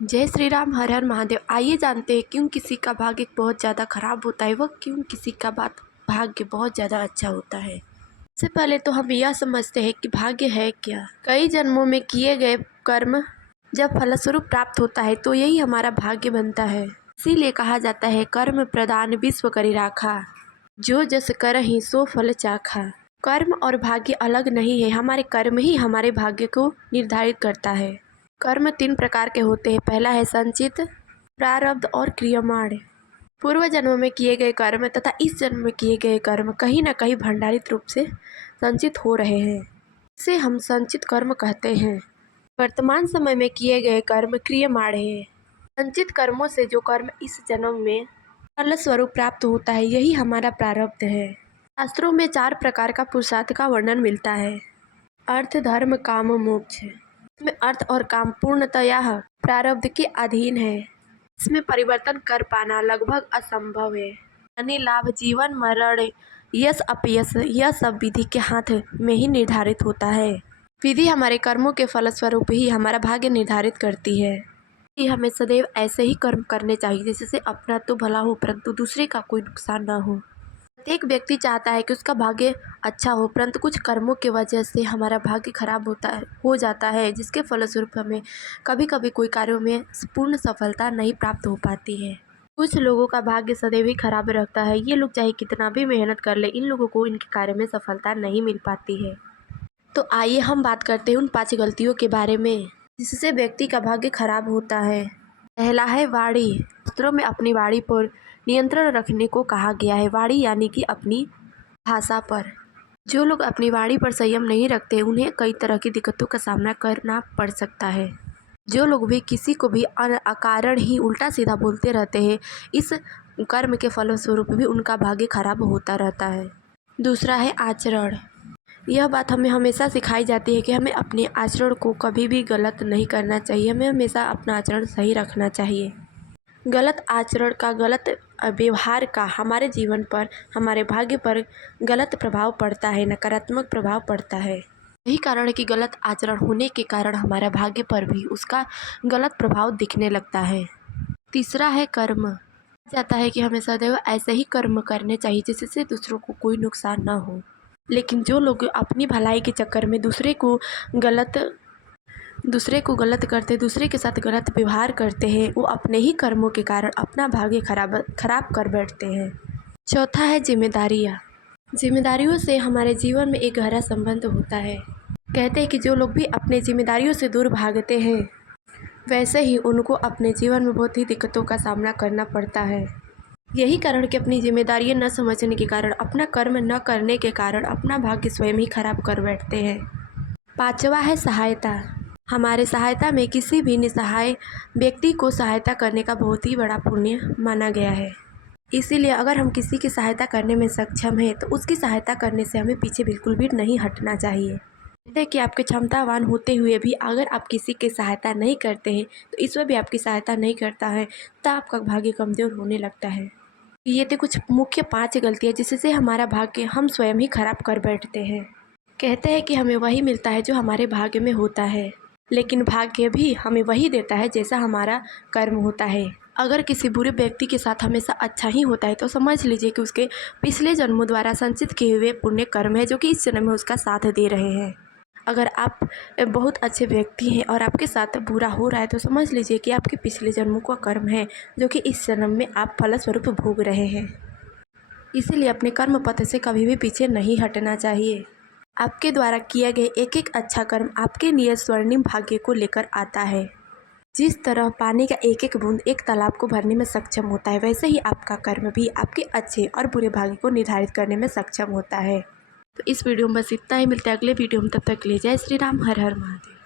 जय श्री राम, हर हर महादेव। आइए जानते हैं क्यों किसी का भाग्य बहुत ज़्यादा खराब होता है, वह क्यों किसी का भाग्य बहुत ज़्यादा अच्छा होता है। सबसे पहले तो हम यह समझते हैं कि भाग्य है क्या। कई जन्मों में किए गए कर्म जब फलस्वरूप प्राप्त होता है तो यही हमारा भाग्य बनता है। इसीलिए कहा जाता है कर्म प्रदान विश्व करी राखा, जो जस करहि सो फल चाखा। कर्म और भाग्य अलग नहीं है, हमारे कर्म ही हमारे भाग्य को निर्धारित करता है। कर्म 3 प्रकार के होते हैं। पहला है संचित, प्रारब्ध और क्रियमाण। पूर्व जन्मों में किए गए कर्म तथा इस जन्म में किए गए कर्म कहीं न कहीं भंडारित रूप से संचित हो रहे हैं, इसे हम संचित कर्म कहते हैं। वर्तमान समय में किए गए कर्म क्रियमाण है। संचित कर्मों से जो कर्म इस जन्म में फल स्वरूप प्राप्त होता है, यही हमारा प्रारब्ध है। शास्त्रों में 4 प्रकार का पुरुषार्थ का वर्णन मिलता है। अर्थ, धर्म, काम, मोक्ष। इसमें अर्थ और काम पूर्णतया प्रारब्ध के अधीन है। इसमें परिवर्तन कर पाना लगभग असंभव है। यानी लाभ, जीवन, मरण, यश, अपयश, यह सब विधि के हाथ में ही निर्धारित होता है। विधि हमारे कर्मों के फलस्वरूप ही हमारा भाग्य निर्धारित करती है। हमें सदैव ऐसे ही कर्म करने चाहिए जिससे अपना तो भला हो परंतु दूसरे का कोई नुकसान ना हो। प्रत्येक व्यक्ति चाहता है कि उसका भाग्य अच्छा हो, परंतु कुछ कर्मों की वजह से हमारा भाग्य खराब हो जाता है, जिसके फलस्वरूप हमें कभी कभी कोई कार्यों में पूर्ण सफलता नहीं प्राप्त हो पाती है। कुछ लोगों का भाग्य सदैव ही खराब रहता है। ये लोग चाहे कितना भी मेहनत कर ले, इन लोगों को इनके कार्य में सफलता नहीं मिल पाती है। तो आइए हम बात करते हैं उन 5 गलतियों के बारे में जिससे व्यक्ति का भाग्य खराब होता है। पहला है वाणी। शास्त्रों में अपनी वाणी पर नियंत्रण रखने को कहा गया है। वाणी यानी कि अपनी भाषा पर। जो लोग अपनी वाणी पर संयम नहीं रखते, उन्हें कई तरह की दिक्कतों का सामना करना पड़ सकता है। जो लोग भी किसी को भी अकारण ही उल्टा सीधा बोलते रहते हैं, इस कर्म के फलस्वरूप भी उनका भाग्य खराब होता रहता है। दूसरा है आचरण। यह बात हमें हमेशा सिखाई जाती है कि हमें अपने आचरण को कभी भी गलत नहीं करना चाहिए। हमें हमेशा अपना आचरण सही रखना चाहिए। गलत आचरण का, गलत व्यवहार का हमारे जीवन पर, हमारे भाग्य पर गलत प्रभाव पड़ता है, नकारात्मक प्रभाव पड़ता है। यही कारण है कि गलत आचरण होने के कारण हमारा भाग्य पर भी उसका गलत प्रभाव दिखने लगता है। तीसरा है कर्म। जाता है कि हमें सदैव ऐसे ही कर्म करने चाहिए जिससे दूसरों को कोई नुकसान ना हो। लेकिन जो लोग अपनी भलाई के चक्कर में दूसरे को गलत करते, दूसरे के साथ गलत व्यवहार करते हैं, वो अपने ही कर्मों के कारण अपना भाग्य खराब कर बैठते हैं। चौथा है जिम्मेदारियाँ। जिम्मेदारियों से हमारे जीवन में एक गहरा संबंध होता है। कहते हैं कि जो लोग भी अपने जिम्मेदारियों से दूर भागते हैं, वैसे ही उनको अपने जीवन में बहुत ही दिक्कतों का सामना करना पड़ता है। यही कारण कि अपनी जिम्मेदारियाँ न समझने के कारण, अपना कर्म न करने के कारण अपना भाग्य स्वयं ही खराब कर बैठते हैं। पांचवा है सहायता। हमारे सहायता में किसी भी निसहाय व्यक्ति को सहायता करने का बहुत ही बड़ा पुण्य माना गया है। इसीलिए अगर हम किसी की सहायता करने में सक्षम हैं तो उसकी सहायता करने से हमें पीछे बिल्कुल भी नहीं हटना चाहिए। कहते हैं कि आपके क्षमतावान होते हुए भी अगर आप किसी की सहायता नहीं करते हैं तो ईश्वर भी आपकी सहायता नहीं करता है, तब आपका भाग्य कमज़ोर होने लगता है। ये थे कुछ मुख्य 5 गलतियाँ जिससे हमारा भाग्य हम स्वयं ही खराब कर बैठते हैं। कहते हैं कि हमें वही मिलता है जो हमारे भाग्य में होता है, लेकिन भाग्य भी हमें वही देता है जैसा हमारा कर्म होता है। अगर किसी बुरे व्यक्ति के साथ हमेशा अच्छा ही होता है तो समझ लीजिए कि उसके पिछले जन्मों द्वारा संचित किए हुए पुण्य कर्म है जो कि इस जन्म में उसका साथ दे रहे हैं। अगर आप बहुत अच्छे व्यक्ति हैं और आपके साथ बुरा हो रहा है तो समझ लीजिए कि आपके पिछले जन्मों का कर्म है जो कि इस जन्म में आप फलस्वरूप भोग रहे हैं। इसीलिए अपने कर्म पथ से कभी भी पीछे नहीं हटना चाहिए। आपके द्वारा किया गया एक एक अच्छा कर्म आपके लिए स्वर्णिम भाग्य को लेकर आता है। जिस तरह पानी का एक एक बूंद एक तालाब को भरने में सक्षम होता है, वैसे ही आपका कर्म भी आपके अच्छे और बुरे भाग्य को निर्धारित करने में सक्षम होता है। तो इस वीडियो में बस इतना ही। मिलता है अगले वीडियो में, तब तक के लिए जय श्री राम, हर हर महादेव।